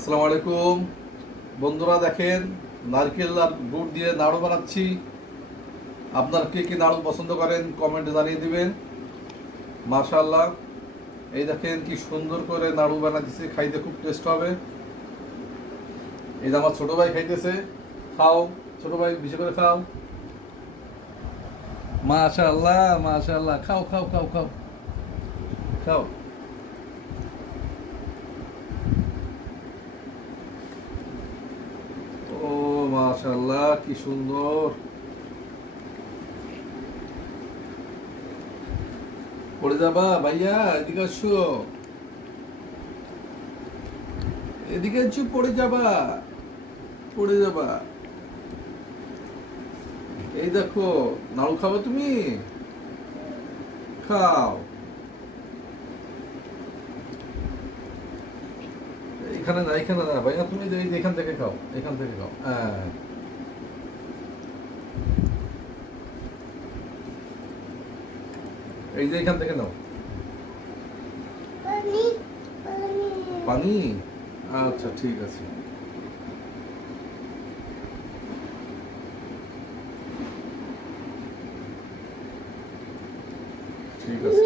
আসসালামু আলাইকুম বন্ধুরা, দেখেন নারকেল আর গুড় দিয়ে নাড়ু বানাচ্ছি। আপনারা কে কে নাড়ু পছন্দ করেন কমেন্টে জানিয়ে দিবেন। মাশাআল্লাহ, এই দেখেন কি সুন্দর করে নাড়ু বানাচ্ছি, খাইতে খুব টেস্ট হবে। এই যে আমার ছোট ভাই খাইতেছে, খাও ছোট ভাই, বেশি করে খাও। মাশাআল্লাহ মাশাআল্লাহ, খাও খাও খাও খাও খাও। ও মাশাআল্লাহ, কি সুন্দর। পড়ে যাবা ভাইয়া, এদিকে আসো, এদিকে আসো, পড়ে যাবা, পড়ে যাবা। এই দেখো, নাড়ু খাবে তুমি, খাও। এখানে না, এখানে না ভাইয়া, তুমি এই যে এখান থেকে খাও, এখান থেকে খাও। হ্যাঁ, এই যে এখান থেকে নাও। পানি পানি পানি, আচ্ছা ঠিক আছে, ঠিক আছে।